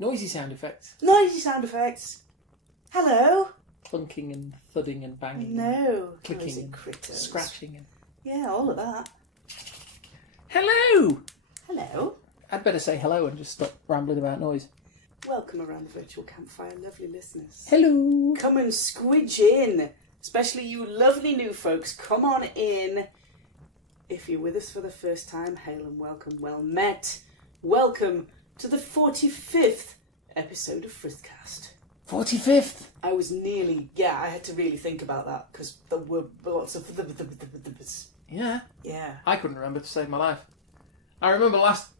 Noisy sound effects. Noisy sound effects. Hello. Clunking and thudding and banging. No. And clicking and critters. Scratching. And... Yeah, all of that. Hello. Hello. I'd better say hello and just stop rambling about noise. Welcome around the virtual campfire, lovely listeners. Hello. Come and squidge in. Especially you lovely new folks. Come on in. If you're with us for the first time, hail and welcome. Well met. Welcome to the 45th episode of Frithcast. 45th? I was nearly... Yeah, I had to really think about that because there were lots of... Yeah. Yeah. I couldn't remember to save my life. I remember last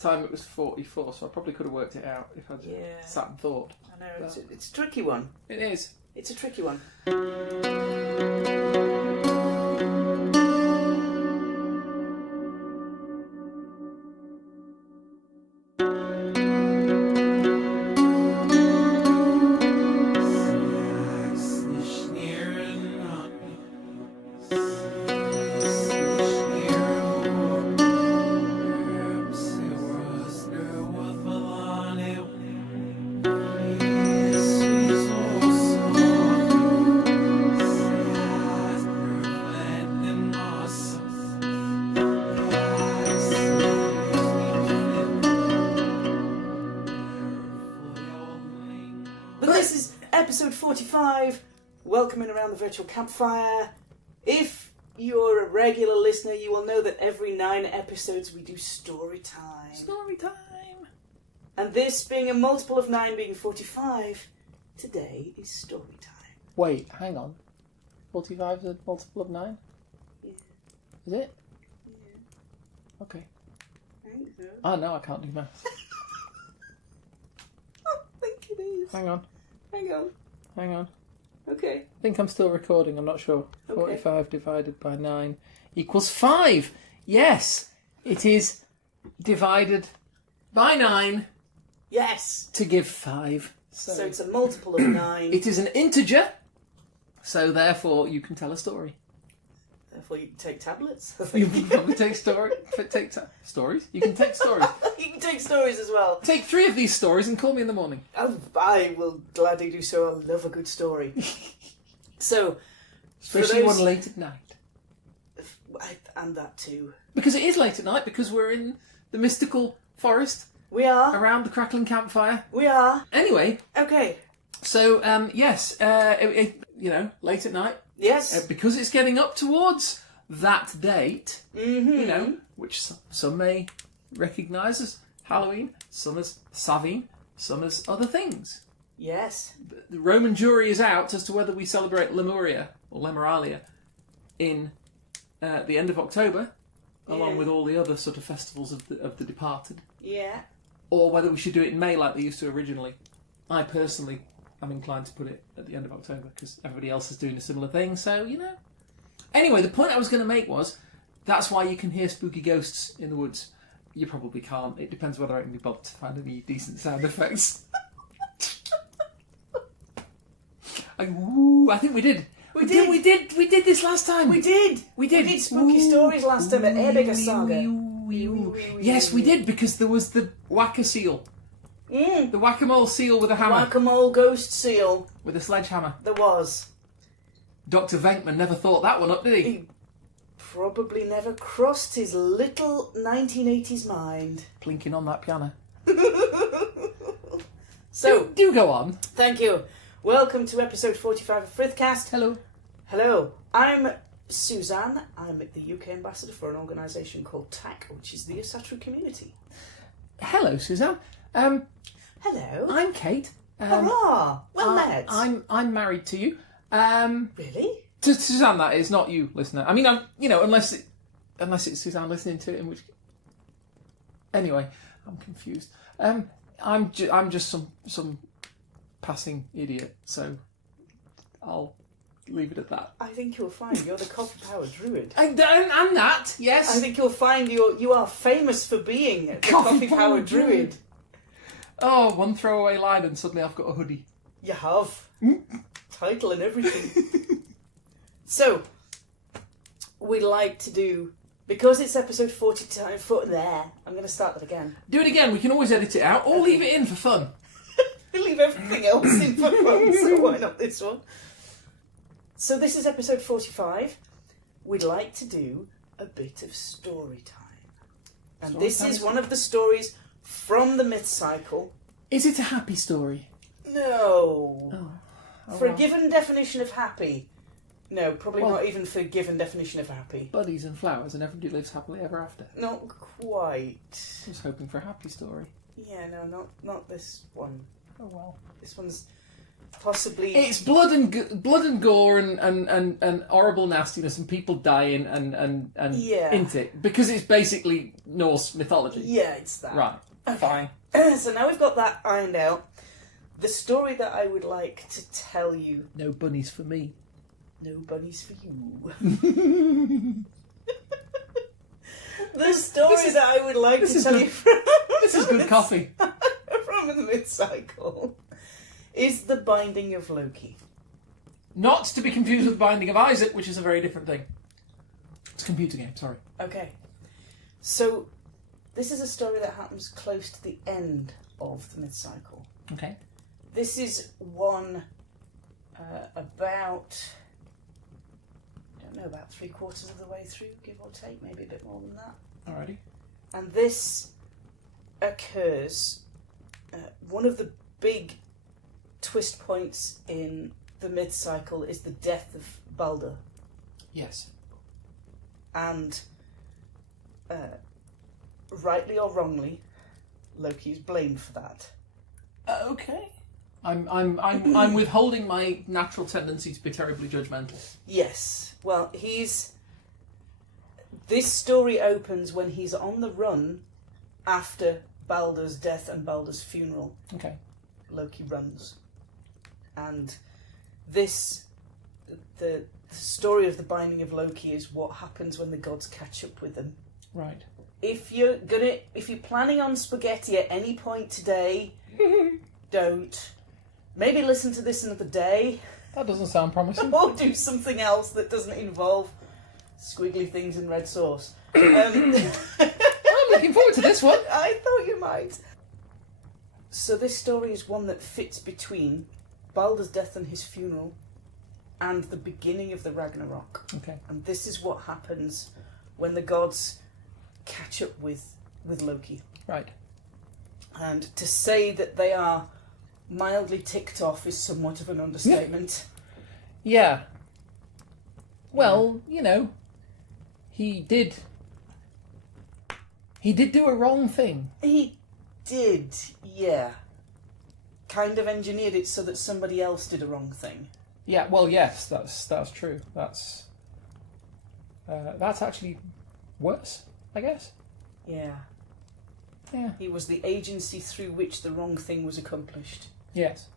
time it was 44, so I probably could have worked it out if I'd sat and thought. I know, it's a tricky one. It is. It's a tricky one. Episode 45, welcoming around the virtual campfire. If you're a regular listener, you will know that every 9 episodes we do story time. Story time. And this being a multiple of 9 being 45, today is story time. Wait, hang on. 45 is a multiple of 9? Yeah. Is it? Yeah. Okay. I think so. Oh, no, I can't do maths. I think it is. Hang on. Hang on. Okay. I think I'm still recording, I'm not sure. Okay. 45 divided by 9 equals 5. Yes, it is divided by 9. Yes. To give 5. So it's a multiple of 9. It is an integer, so therefore you can tell a story. Therefore you can take tablets. You can probably take stories. You can take stories. You can take stories as well. Take 3 of these stories and call me in the morning. I will gladly do so. I love a good story. So, especially one late at night. And that too. Because it is late at night, because we're in the mystical forest. We are. Around the crackling campfire. We are. Anyway. Okay. So, yes, late at night. Yes. Because it's getting up towards that date, mm-hmm. Which some may recognise as Halloween, some as Samhain, some as other things. Yes. The Roman jury is out as to whether we celebrate Lemuria, or Lemuralia, in the end of October, along with all the other sort of festivals of the departed. Yeah. Or whether we should do it in May like they used to originally. I personally... I'm inclined to put it at the end of October because everybody else is doing a similar thing, so, Anyway, the point I was going to make was, that's why you can hear spooky ghosts in the woods. You probably can't. It depends whether I can be bothered to find any decent sound effects. I think we did. We did this last time. We did spooky stories last time at Edda Saga. Yes, we did, because there was the whacker seal. The whack-a-mole seal with a hammer. Whack-a-mole ghost seal. With a sledgehammer. There was. Dr. Venkman never thought that one up, did he? He probably never crossed his little 1980s mind. Plinking on that piano. So, do go on. Thank you. Welcome to episode 45 of Frithcast. Hello. I'm Suzanne. I'm the UK ambassador for an organisation called TAC, which is the Asatru community. Hello, Suzanne. Hello. I'm Kate. Hurrah! Well met. I'm married to you. Really? To Suzanne, that is, not you, listener. I mean, unless it's Suzanne listening to it, in which... Anyway, I'm confused. I'm just some passing idiot, so I'll leave it at that. I think you'll find you're the coffee-powered druid. And that, yes. I think you'll find you are famous for being the coffee-powered druid. Oh, one throwaway line and suddenly I've got a hoodie. You have. Title and everything. So, we'd like to do... Because it's episode 40 there, I'm going to start that again. Do it again. We can always edit it out or leave it in for fun. We leave everything else in for fun, so why not this one? So this is episode 45. We'd like to do a bit of story time. And this is one of the stories from the myth cycle. Is it a happy story? No. Oh, For a given definition of happy. No, probably not even for a given definition of happy. Buddies and flowers and everybody lives happily ever after. Not quite. I was hoping for a happy story. Yeah, no, not this one. Oh well. This one's possibly... It's blood and gore and horrible nastiness and people dying and Yeah. isn't it? Because it's basically Norse mythology. Yeah, it's that. Right. Fine. So now we've got that ironed out. The story that I would like to tell you... No bunnies for me. No bunnies for you. The story that I would like to tell you from... This is good coffee. From the mid-cycle is The Binding of Loki. Not to be confused with The Binding of Isaac, which is a very different thing. It's a computer game, sorry. Okay. So, this is a story that happens close to the end of the mid-cycle. Okay. This is one about... I don't know, about 3/4 of the way through, give or take, maybe a bit more than that. Alrighty. And this occurs, one of the big twist points in the myth cycle is the death of Balder. Yes. And, rightly or wrongly, Loki is blamed for that. Okay. I'm withholding my natural tendency to be terribly judgmental. Yes. Well, this story opens when he's on the run after Balder's death and Balder's funeral. Okay. Loki runs. And the story of the binding of Loki is what happens when the gods catch up with them. Right. If you're planning on spaghetti at any point today, don't. Maybe listen to this another day. That doesn't sound promising. Or do something else that doesn't involve squiggly things in red sauce. I'm looking forward to this one. I thought you might. So this story is one that fits between Balder's death and his funeral and the beginning of the Ragnarok. Okay. And this is what happens when the gods catch up with Loki. Right. And to say that they are mildly ticked off is somewhat of an understatement. Yeah. Well, you know, he did do a wrong thing. He did, yeah. Kind of engineered it so that somebody else did a wrong thing. Yeah, well, yes, that's true. That's actually worse, I guess. Yeah. Yeah. He was the agency through which the wrong thing was accomplished. Yes.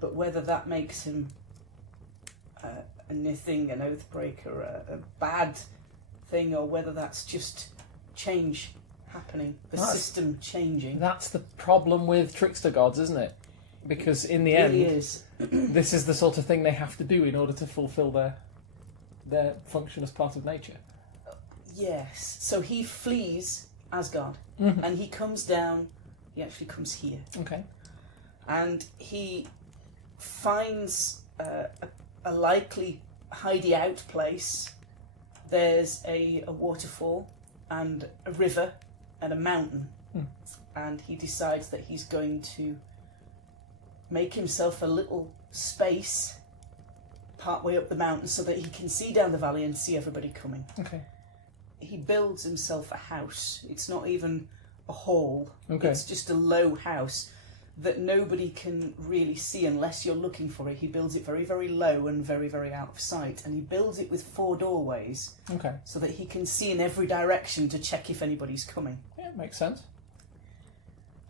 But whether that makes him a nithing, an oathbreaker, a bad thing, or whether that's just change happening, the system changing. That's the problem with trickster gods, isn't it? Because in the It end, really is. this is the sort of thing they have to do in order to fulfill their function as part of nature. Yes. So he flees Asgard, and he comes down. He actually comes here. Okay. And he finds a likely hidey out place. There's a waterfall and a river and a mountain. And he decides that he's going to make himself a little space partway up the mountain so that he can see down the valley and see everybody coming. Okay. He builds himself a house. It's not even a hall. Okay. It's just a low house that nobody can really see unless you're looking for it. He builds it very, very low and very, very out of sight. And he builds it with 4 doorways. Okay. So that he can see in every direction to check if anybody's coming. Yeah, makes sense.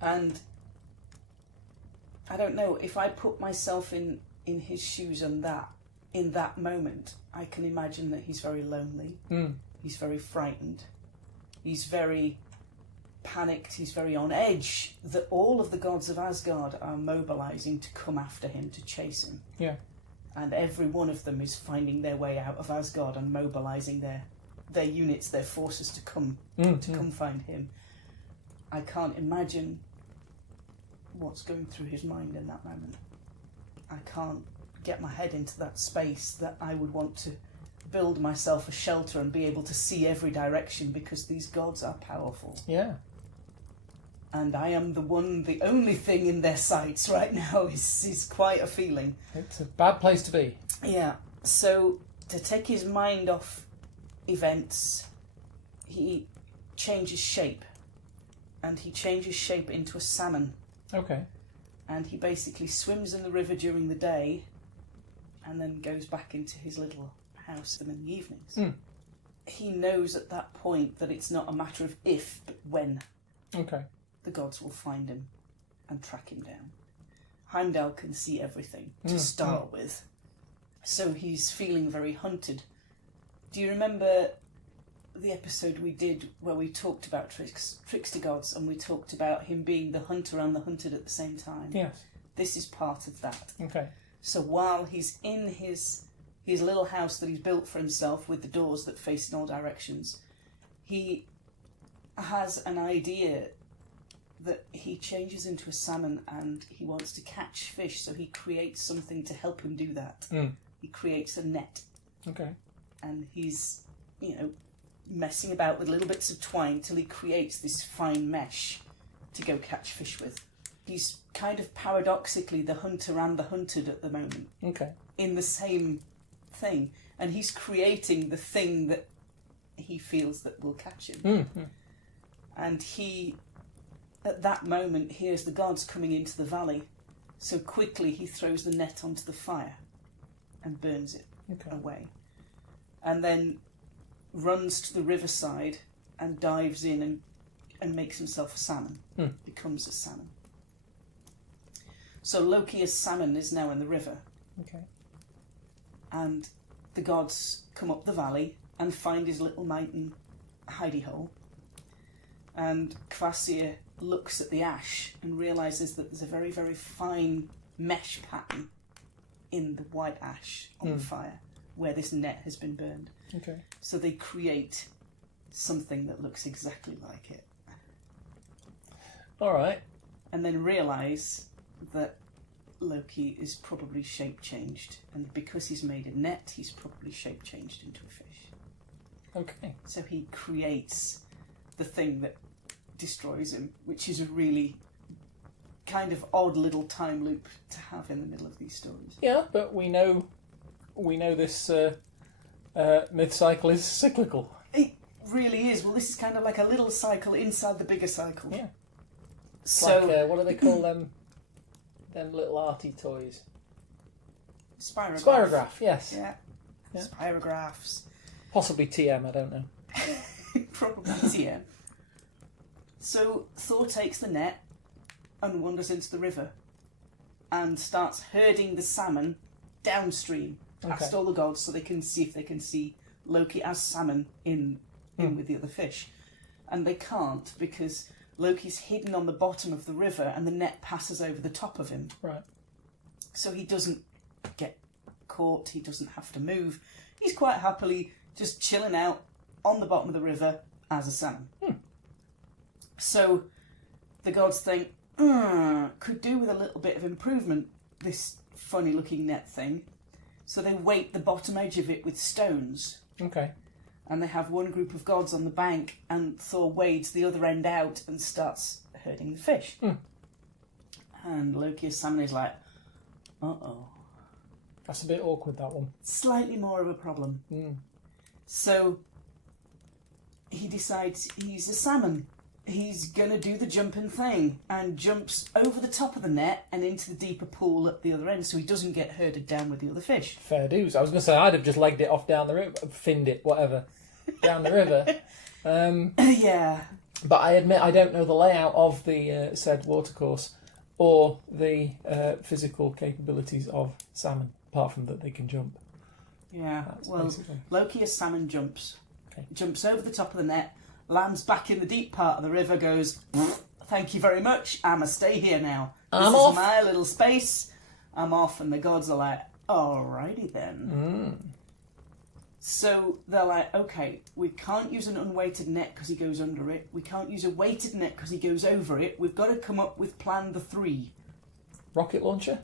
And I don't know, if I put myself in his shoes and in that moment, I can imagine that he's very lonely. He's very frightened. He's very panicked. He's very on edge that all of the gods of Asgard are mobilising to come after him, to chase him. Yeah. And every one of them is finding their way out of Asgard and mobilising their units, their forces to come find him. I can't imagine what's going through his mind in that moment. I can't get my head into that space that I would want to build myself a shelter and be able to see every direction, because these gods are powerful. Yeah. And I am the only thing in their sights right now is quite a feeling. It's a bad place to be. Yeah. So to take his mind off events, he changes shape. And he changes shape into a salmon. Okay. And he basically swims in the river during the day and then goes back into his little house in the evenings. He knows at that point that it's not a matter of if, but when. Okay. The gods will find him and track him down. Heimdall can see everything to start with. So he's feeling very hunted. Do you remember the episode we did where we talked about trickster gods, and we talked about him being the hunter and the hunted at the same time? Yes. This is part of that. Okay. So while he's in his little house that he's built for himself with the doors that face in all directions, he has an idea that he changes into a salmon and he wants to catch fish, so he creates something to help him do that. He creates a net. Okay. And he's, messing about with little bits of twine till he creates this fine mesh to go catch fish with. He's kind of paradoxically the hunter and the hunted at the moment. Okay. In the same thing. And he's creating the thing that he feels that will catch him. And he, at that moment, hears the gods coming into the valley. So quickly he throws the net onto the fire and burns it away. And then runs to the riverside and dives in and makes himself a salmon. Becomes a salmon. So Loki as salmon is now in the river. Okay. And the gods come up the valley and find his little mountain hidey hole. And Kvasir looks at the ash and realises that there's a very, very fine mesh pattern in the white ash on the fire where this net has been burned. Okay. So they create something that looks exactly like it. All right. And then realise that Loki is probably shape changed, and because he's made a net, he's probably shape changed into a fish. Okay. So he creates the thing that destroys him, which is a really kind of odd little time loop to have in the middle of these stories. Yeah, but we know this myth cycle is cyclical. It really is. Well, this is kind of like a little cycle inside the bigger cycle. Yeah. So Like, what do they call them? Them little arty toys. Spirograph. Spirograph, yes. Yeah. Spirographs. Possibly TM, I don't know. Probably TM. So Thor takes the net and wanders into the river and starts herding the salmon downstream past all the gods so they can see if they can see Loki as salmon in with the other fish. And they can't because Loki's hidden on the bottom of the river and the net passes over the top of him. Right. So he doesn't get caught, he doesn't have to move. He's quite happily just chilling out on the bottom of the river as a salmon. So the gods think, could do with a little bit of improvement, this funny looking net thing. So they weight the bottom edge of it with stones. Okay. And they have one group of gods on the bank, and Thor wades the other end out and starts herding the fish. And Loki as salmon is like, uh-oh. That's a bit awkward, that one. Slightly more of a problem. So he decides he's a salmon. He's going to do the jumping thing and jumps over the top of the net and into the deeper pool at the other end so he doesn't get herded down with the other fish. Fair dues. I was going to say I'd have just legged it off down the river, finned it, whatever, down the river. Yeah. But I admit I don't know the layout of the said watercourse or the physical capabilities of salmon, apart from that they can jump. Yeah. That's well, basically... Loki as salmon jumps. Okay. Jumps over the top of the net, lands back in the deep part of the river, goes, thank you very much, I'ma stay here now. This is my little space. I'm off, and the gods are like, alrighty then. So they're like, okay, we can't use an unweighted net because he goes under it. We can't use a weighted net because he goes over it. We've got to come up with plan the 3. Rocket launcher?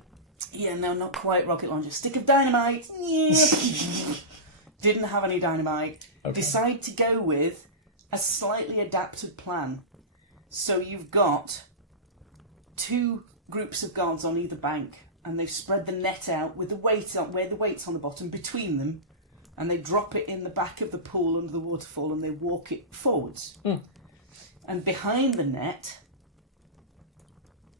Yeah, no, not quite rocket launcher. Stick of dynamite. Didn't have any dynamite. Okay. Decide to go with a slightly adapted plan. So you've got 2 groups of guards on either bank, and they've spread the net out with the weight on, where the weight's on the bottom between them, and they drop it in the back of the pool under the waterfall, and they walk it forwards. And behind the net,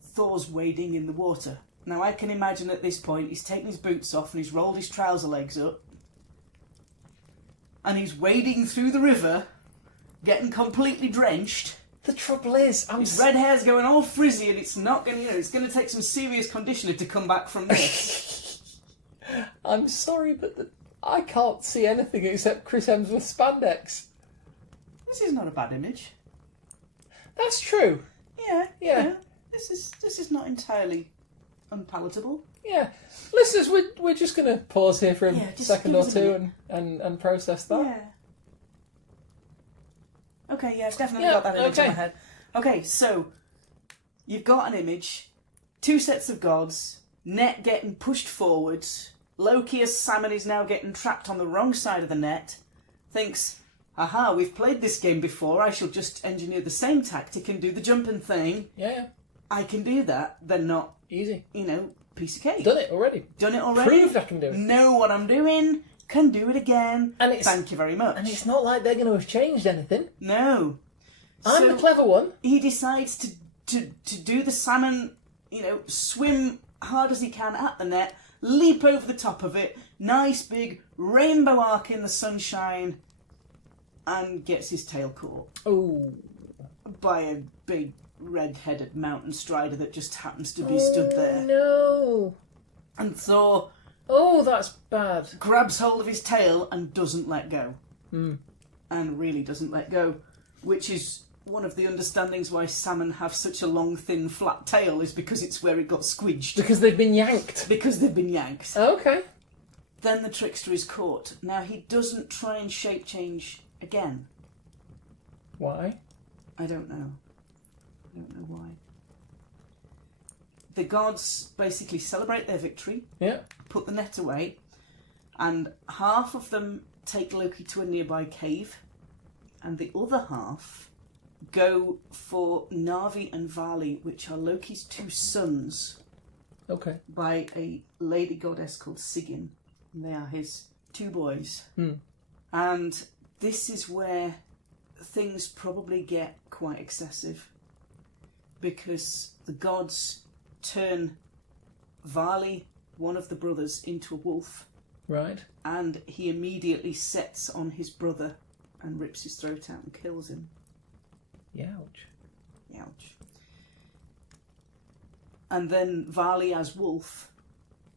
Thor's wading in the water. Now I can imagine at this point he's taken his boots off and he's rolled his trouser legs up, and he's wading through the river, getting completely drenched. The trouble is, his red hair's going all frizzy, and it's not going to, it's going to take some serious conditioner to come back from this. I'm sorry, but I can't see anything except Chris Hemsworth spandex. This is not a bad image. That's true. Yeah. This is not entirely unpalatable. Yeah. Listeners, we're just going to pause here for a just second give or us a two and process that. Yeah. Okay, yeah, I've definitely got that image in my head. Okay, so you've got an image, 2 sets of gods, net getting pushed forwards, Loki as salmon is now getting trapped on the wrong side of the net, thinks, aha, we've played this game before, I shall just engineer the same tactic and do the jumping thing. Yeah. I can do that, then not, Easy. Piece of cake. Done it already. Proved I can do it. Know what I'm doing, can do it again, and thank you very much. And it's not like they're going to have changed anything. No. I'm the clever one. He decides to do the salmon, swim hard as he can at the net, leap over the top of it, nice big rainbow arc in the sunshine, and gets his tail caught. Oh. By a big red-headed mountain strider that just happens to be stood there. No. And Thor... Oh, that's bad. Grabs hold of his tail and doesn't let go. And really doesn't let go. Which is one of the understandings why salmon have such a long, thin, flat tail, is because it's where it got squidged. Because they've been yanked. Because they've been yanked. Okay. Then the trickster is caught. Now, he doesn't try and shape change again. Why? I don't know. I don't know why. The gods basically celebrate their victory. Yeah. Put the net away. And half of them take Loki to a nearby cave. And the other half go for Narvi and Vali, which are Loki's 2 sons. Okay. By a lady goddess called Sigyn. And they are his 2 boys. And this is where things probably get quite excessive. Because the gods turn Vali, one of the brothers, into a wolf. Right. And he immediately sets on his brother and rips his throat out and kills him. Youch. Ouch. And then Vali, as wolf,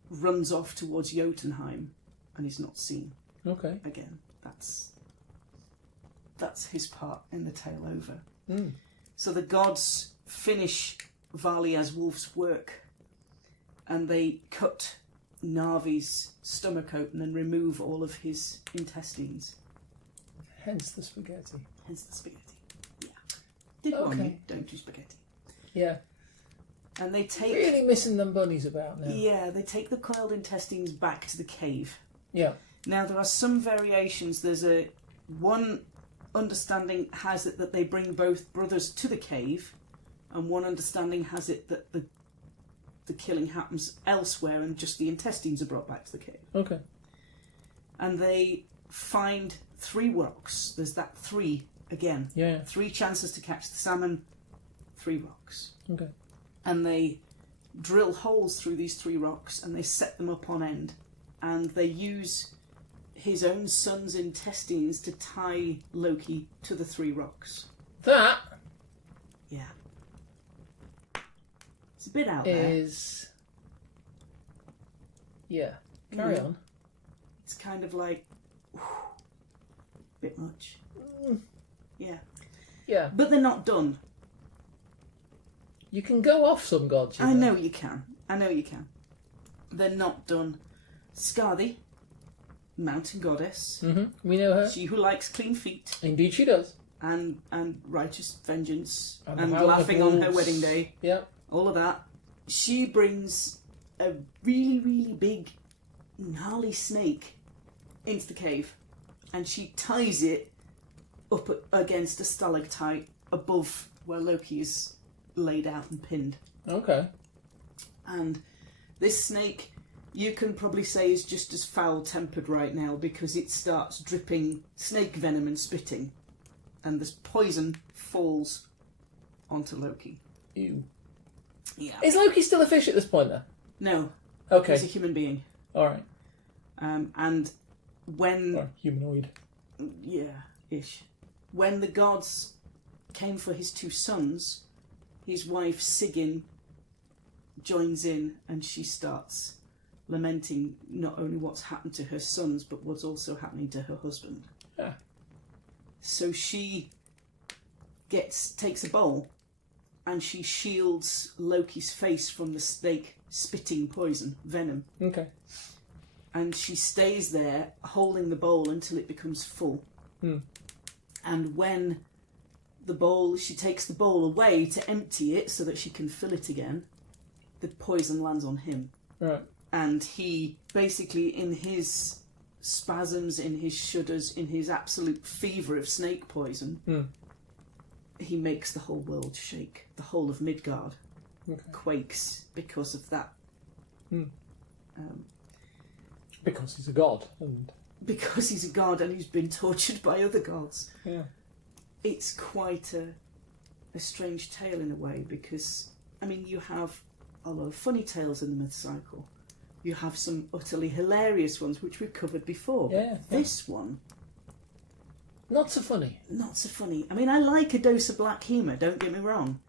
runs off towards Jotunheim and is not seen. Okay. Again, that's his part in the tale over. So the gods finish Vali as wolf's work, and they cut Narvi's stomach open and remove all of his intestines. Hence the spaghetti. Hence the spaghetti. Yeah. Did warn you, don't do spaghetti. Yeah. And they take... Really missing them bunnies about now. Yeah, they take the coiled intestines back to the cave. Yeah. Now, there are some variations. There's one understanding has it that they bring both brothers to the cave, and one understanding has it that the killing happens elsewhere and just the intestines are brought back to the cave. Okay. And they find 3 rocks. There's that 3 again. Yeah. 3 chances to catch the salmon, 3 rocks. Okay. And they drill holes through these 3 rocks and they set them up on end. And they use his own son's intestines to tie Loki to the 3 rocks. That... Yeah. It's a bit out there. Is... Yeah. Carry on. It's kind of like... bit much. Yeah. Yeah. But they're not done. You can go off some gods, you I know you can. They're not done. Skadi, mountain goddess. Mm-hmm. We know her. She who likes clean feet. Indeed she does. And righteous vengeance. And laughing on her wedding day. Yeah. All of that. She brings a really, really big, gnarly snake into the cave. And she ties it up against a stalactite above where Loki is laid out and pinned. Okay. And this snake, you can probably say, is just as foul-tempered right now because it starts dripping snake venom and spitting. And this poison falls onto Loki. Ew. Yeah. Is Loki still a fish at this point, then? No. Okay. He's a human being. All right. And when... Or humanoid. Yeah, ish. When the gods came for his two sons, his wife Sigyn joins in and she starts lamenting not only what's happened to her sons, but what's also happening to her husband. Yeah. So she takes a bowl and she shields Loki's face from the snake spitting poison, venom. Okay. And she stays there holding the bowl until it becomes full. And when she takes the bowl away to empty it so that she can fill it again, the poison lands on him. Right. And he basically, in his spasms, in his shudders, in his absolute fever of snake poison, he makes the whole world shake. The whole of Midgard quakes because of that. Because he's a god. And... Because he's a god and he's been tortured by other gods. Yeah. It's quite a strange tale in a way because, I mean, you have a lot of funny tales in the myth cycle. You have some utterly hilarious ones, which we've covered before. Yeah. This one... Not so funny. Not so funny. I mean, I like a dose of black humour, don't get me wrong.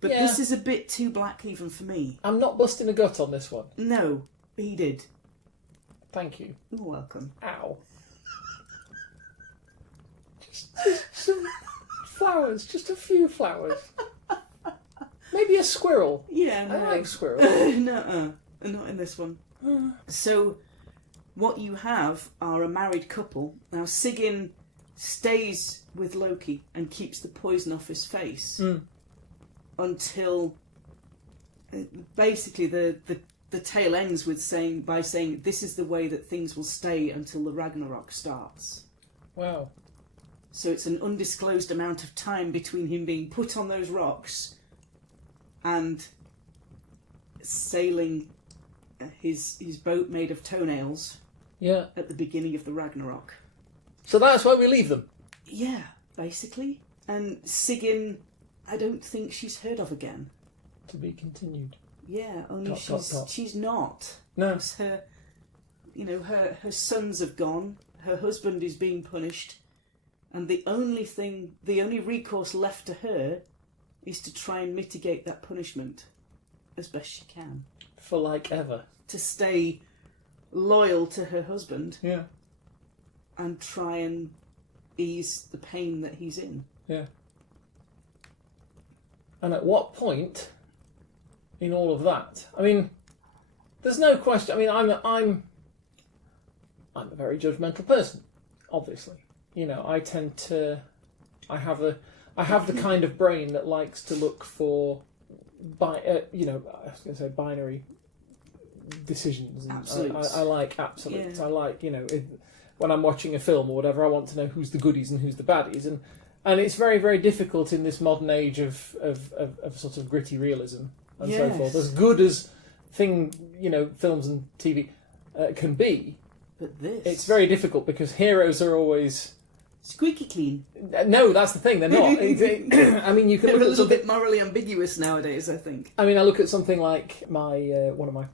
But Yeah. this is a bit too black even for me. I'm not busting a gut on this one. No, he did. Thank you. You're welcome. Ow. just some flowers, just a few flowers. Maybe a squirrel. Yeah, no. I like squirrels. No, not in this one. So, what you have are a married couple. Now, Sigyn stays with Loki and keeps the poison off his face until basically the tale ends with saying this is the way that things will stay until the Ragnarok starts. Wow. So it's an undisclosed amount of time between him being put on those rocks and sailing his boat made of toenails at the beginning of the Ragnarok. So that's why we leave them? Yeah, basically. And Sigyn, I don't think she's heard of again. To be continued. Yeah, only ... she's not. No. Because her sons have gone, her husband is being punished, and the only recourse left to her is to try and mitigate that punishment as best she can. For like ever. To stay loyal to her husband. Yeah. And try and ease the pain that he's in. Yeah. And at what point in all of that? I mean, there's no question. I mean, I'm a very judgmental person, obviously. You know, I have the kind of brain that likes to look for I was going to say binary decisions. And absolutes. I like absolutes. Yeah. I like, when I'm watching a film or whatever, I want to know who's the goodies and who's the baddies. And it's very, very difficult in this modern age of sort of gritty realism and so forth. As good as films and TV can be, but it's very difficult because heroes are always squeaky clean. No, that's the thing. They're not. I mean, you can look a at little bit morally ambiguous nowadays, I think. I mean, I look at something like one of my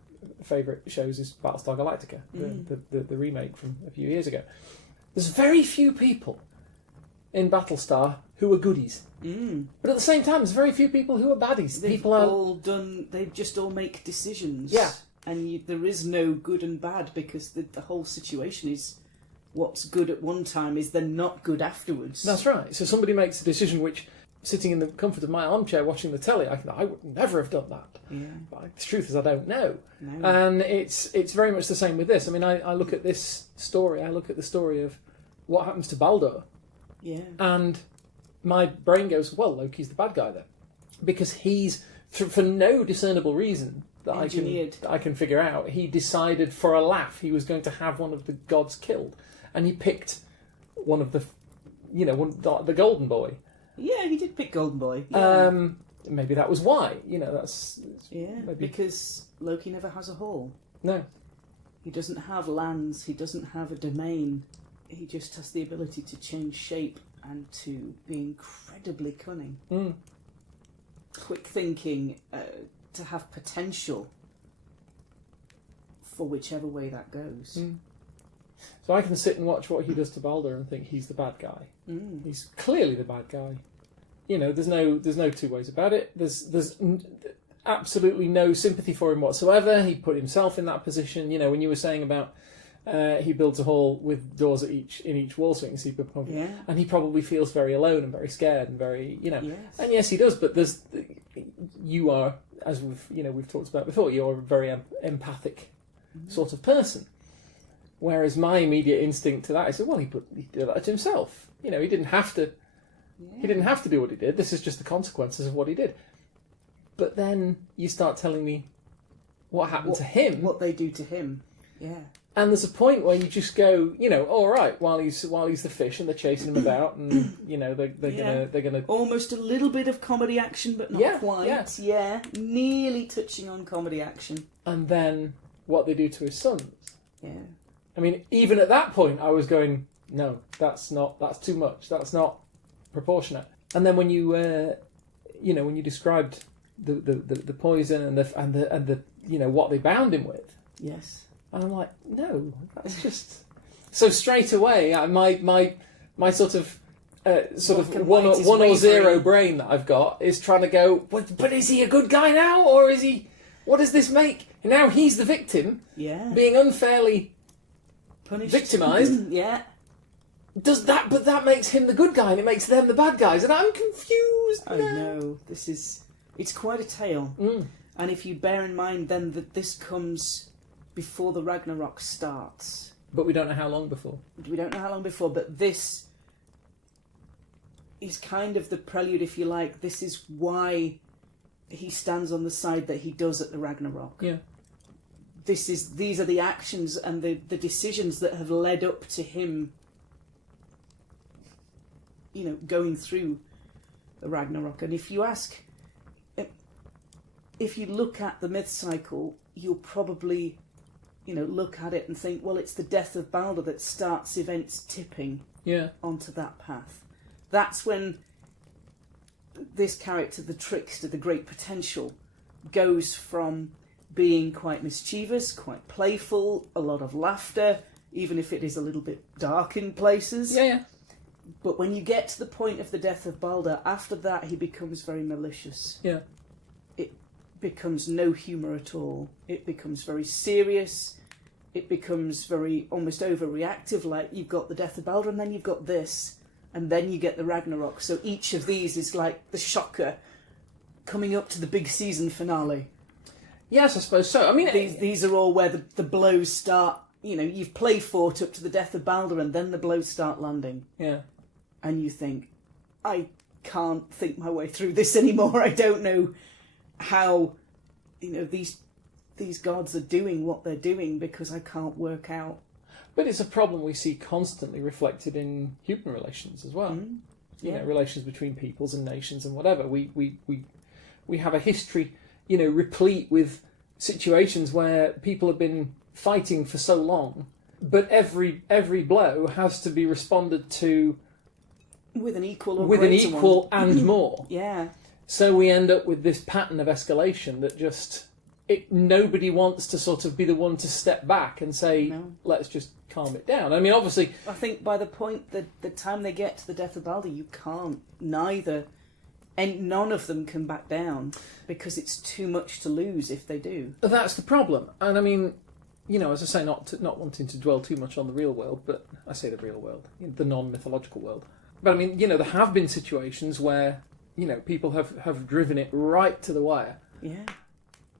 favourite shows is Battlestar Galactica, the remake from a few years ago. There's very few people in Battlestar who are goodies, but at the same time, there's very few people who are baddies. They just all make decisions. Yeah, and there is no good and bad because the whole situation is what's good at one time is then not good afterwards. That's right. So somebody makes a decision which sitting in the comfort of my armchair watching the telly, I would never have done that. Yeah. But the truth is, I don't know. No. And it's very much the same with this. I mean, I look at this story. I look at the story of what happens to Baldur. Yeah. And my brain goes, well, Loki's the bad guy then, because he's for no discernible reason that I can figure out. He decided for a laugh he was going to have one of the gods killed, and he picked one of the, the golden boy. Yeah, he did pick Golden Boy. Yeah. Maybe that was why. Because Loki never has a haul. No. He doesn't have lands. He doesn't have a domain. He just has the ability to change shape and to be incredibly cunning. Mm. Quick thinking, to have potential for whichever way that goes. Mm. So I can sit and watch what he does to Baldur and think he's the bad guy. Mm. He's clearly the bad guy. There's no two ways about it. There's absolutely no sympathy for him whatsoever. He put himself in that position. When you were saying about he builds a hall with doors in each wall, so you can see and he probably feels very alone and very scared and very Yes. And yes, he does. But you are, as we've talked about before, you're a very empathic sort of person. Whereas my immediate instinct to that is, well, he did that to himself. He didn't have to. Yeah. He didn't have to do what he did. This is just the consequences of what he did. But then you start telling me what happened to him, what they do to him. Yeah. And there's a point where you just go, all right, while he's the fish and they're chasing him about, and they're gonna almost a little bit of comedy action, but not quite. Yeah, nearly touching on comedy action. And then what they do to his sons. Yeah. I mean, even at that point, I was going, no, that's too much. That's not proportionate. And then when you, when you described the poison and the what they bound him with. Yes. And I'm like, no, that's just so straight away. My sort of one or zero brain that I've got is trying to go, but is he a good guy now, or is he? What does this make? And now he's the victim, being unfairly punished, victimised. Yeah. Does that? But that makes him the good guy, and it makes them the bad guys, and I'm confused. I know. It's quite a tale, and if you bear in mind then that this comes before the Ragnarok starts. But we don't know how long before. But this is kind of the prelude, if you like. This is why he stands on the side that he does at the Ragnarok. Yeah. These are the actions and the decisions that have led up to him, going through the Ragnarok. And if you look at the myth cycle, you'll probably look at it and think, well, it's the death of Baldur that starts events tipping onto that path. That's when this character, the Trickster, the great potential, goes from being quite mischievous, quite playful, a lot of laughter, even if it is a little bit dark in places. Yeah. But when you get to the point of the death of Baldur, after that he becomes very malicious. Yeah. Becomes no humour at all. It becomes very serious. It becomes very almost overreactive, like you've got the death of Baldur and then you've got this and then you get the Ragnarok. So each of these is like the shocker coming up to the big season finale. Yes, I suppose so. I mean, these are all where the blows start. You've play fought up to the death of Baldur and then the blows start landing. Yeah. And you think, I can't think my way through this anymore. I don't know how these gods are doing what they're doing because I can't work out. But it's a problem we see constantly reflected in human relations as well. Relations between peoples and nations and whatever. We have a history, replete with situations where people have been fighting for so long, but every blow has to be responded to with an equal and more. Yeah. So we end up with this pattern of escalation that just nobody wants to sort of be the one to step back and say, let's just calm it down. I mean, obviously, I think by the point that the time they get to the death of Baldur, you can't and none of them can back down because it's too much to lose if they do. That's the problem. And I mean, as I say, not wanting to dwell too much on the real world, but I say the real world, the non-mythological world. But I mean, there have been situations where people have driven it right to the wire. Yeah.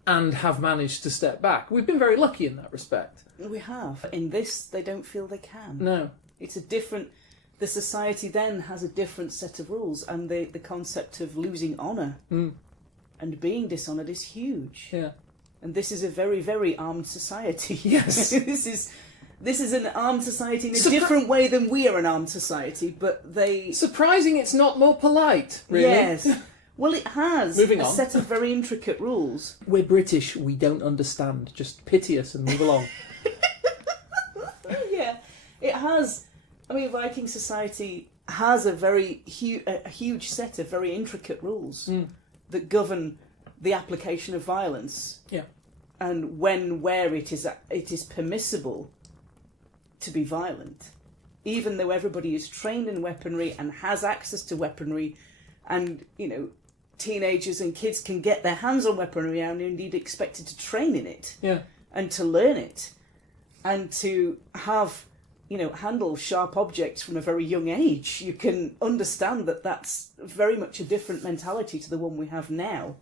And have managed to step back. We've been very lucky in that respect. We have. In this, they don't feel they can. No. It's a different... The society then has a different set of rules, and the concept of losing honour and being dishonoured is huge. Yeah. And this is a very, very armed society. Yes. This is an armed society in a different way than we are an armed society, but they... Surprising it's not more polite, really. Yes. Well, it has Moving a on. set of very intricate rules. We're British, we don't understand. Just pity us and move along. Yeah, it has. I mean, Viking society has a very huge set of very intricate rules that govern the application of violence. Yeah. And where it is permissible to be violent, even though everybody is trained in weaponry and has access to weaponry, and teenagers and kids can get their hands on weaponry and are indeed expected to train in it. Yeah. And to learn it, and to have, handle sharp objects from a very young age. You can understand that that's very much a different mentality to the one we have now.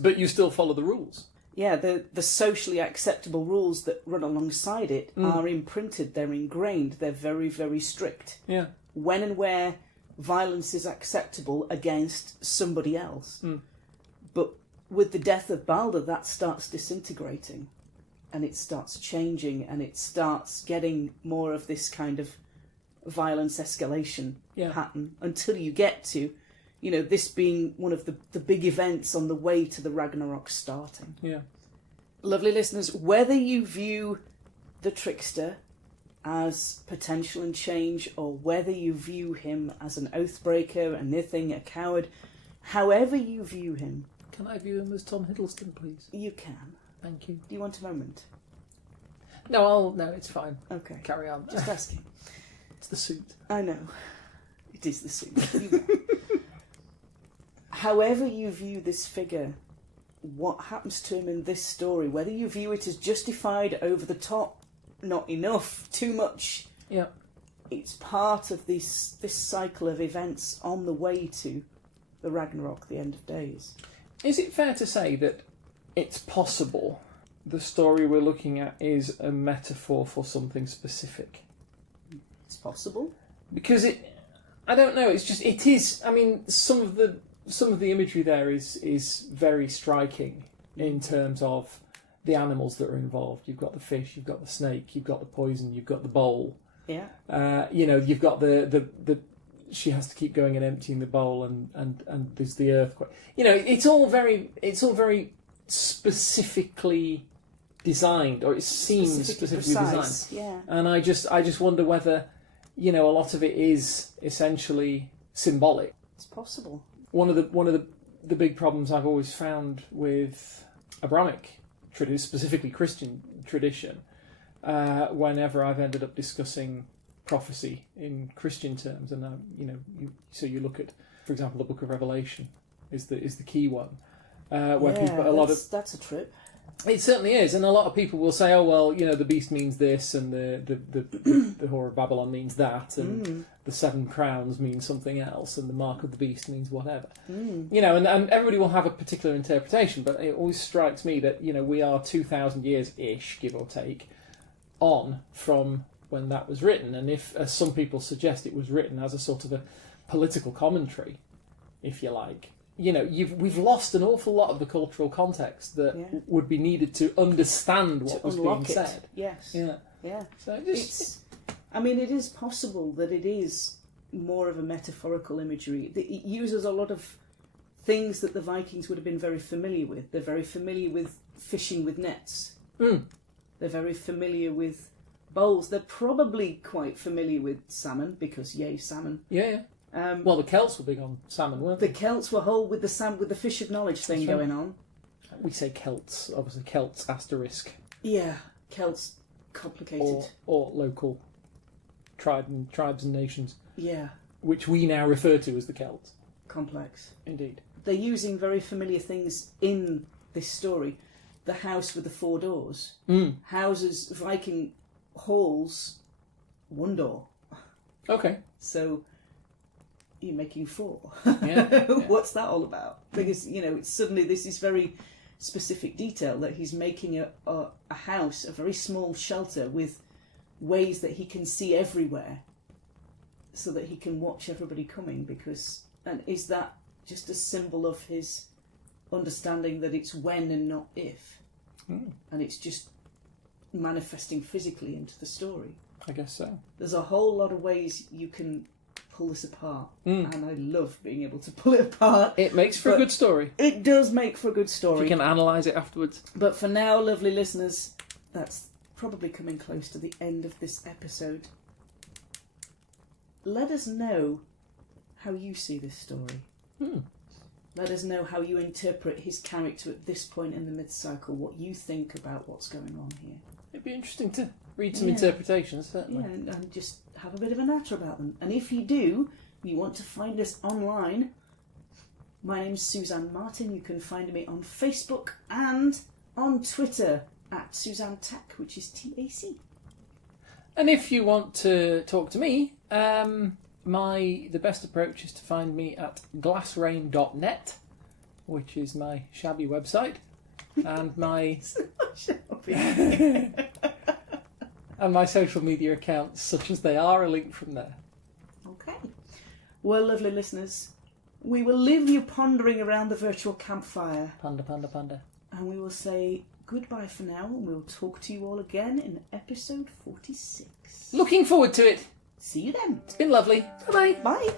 But you still follow the rules. Yeah, the socially acceptable rules that run alongside it are imprinted, they're ingrained, they're very, very strict. Yeah. When and where violence is acceptable against somebody else. But with the death of Balder, that starts disintegrating, and it starts changing, and it starts getting more of this kind of violence escalation pattern, until you get to, this being one of the big events on the way to the Ragnarok starting. Yeah. Lovely listeners, whether you view the Trickster as potential and change, or whether you view him as an oathbreaker, a nithing, a coward, however you view him... Can I view him as Tom Hiddleston, please? You can. Thank you. Do you want a moment? No, it's fine. Okay. Carry on. Just asking. It's the suit. I know. It is the suit. You know. However you view this figure, what happens to him in this story, whether you view it as justified, over the top, not enough, too much. Yeah. It's part of this cycle of events on the way to the Ragnarok, the end of days. Is it fair to say that it's possible the story we're looking at is a metaphor for something specific? It's possible. Because I don't know, it is, I mean, some of the imagery there is very striking in terms of the animals that are involved. You've got the fish, you've got the snake, you've got the poison, you've got the bowl. Yeah. You've got the she has to keep going and emptying the bowl, and there's the earthquake. It's all very specifically designed, or it seems specifically precise. designed. Yeah. And I just wonder whether, a lot of it is essentially symbolic. It's possible. One of the big problems I've always found with Abrahamic tradition, specifically Christian tradition, whenever I've ended up discussing prophecy in Christian terms, and you look at, for example, the Book of Revelation is the key one, where people that's a trip. It certainly is, and a lot of people will say, "Oh well, the beast means this, and the whore of Babylon means that, and the 7 crowns means something else, and the mark of the beast means whatever." And everybody will have a particular interpretation, but it always strikes me that we are 2,000 years ish, give or take, on from when that was written, and if, as some people suggest, it was written as a sort of a political commentary, if you like. We've lost an awful lot of the cultural context that would be needed to understand what was being said. Yes. Yeah. So it is possible that it is more of a metaphorical imagery. It uses a lot of things that the Vikings would have been very familiar with. They're very familiar with fishing with nets. They're very familiar with bowls. They're probably quite familiar with salmon, because yay, salmon. Yeah. Well, the Celts were big on salmon, weren't they? The Celts were whole with the fish of knowledge thing going on. We say Celts, obviously Celts asterisk. Yeah, Celts complicated. Or local tribes and nations. Yeah. Which we now refer to as the Celts. Complex. Indeed. They're using very familiar things in this story. The house with the 4 doors. Houses, Viking halls, 1 door. Okay. So you're making 4. Yeah. What's that all about? Because, it's suddenly this is very specific detail that he's making a house, a very small shelter with ways that he can see everywhere so that he can watch everybody coming. And is that just a symbol of his understanding that it's when and not if? And it's just manifesting physically into the story. I guess so. There's a whole lot of ways you can pull this apart, and I love being able to pull it apart. It makes for a good story. It does make for a good story. You can analyse it afterwards. But for now, lovely listeners, that's probably coming close to the end of this episode. Let us know how you see this story. Let us know how you interpret his character at this point in the mid-cycle, what you think about what's going on here. It'd be interesting to read some interpretations, certainly. Yeah, and just have a bit of a natter about them. And if you do, you want to find us online, my name's Suzanne Martin. You can find me on Facebook and on Twitter at Suzanne Tack, which is TAC. And if you want to talk to me, the best approach is to find me at glassrain.net, which is my shabby website, and my and my social media accounts, such as they are linked from there. Okay. Well, lovely listeners, we will leave you pondering around the virtual campfire. Panda, panda, panda. And we will say goodbye for now, and we'll talk to you all again in episode 46. Looking forward to it. See you then. It's been lovely. Bye-bye. Bye.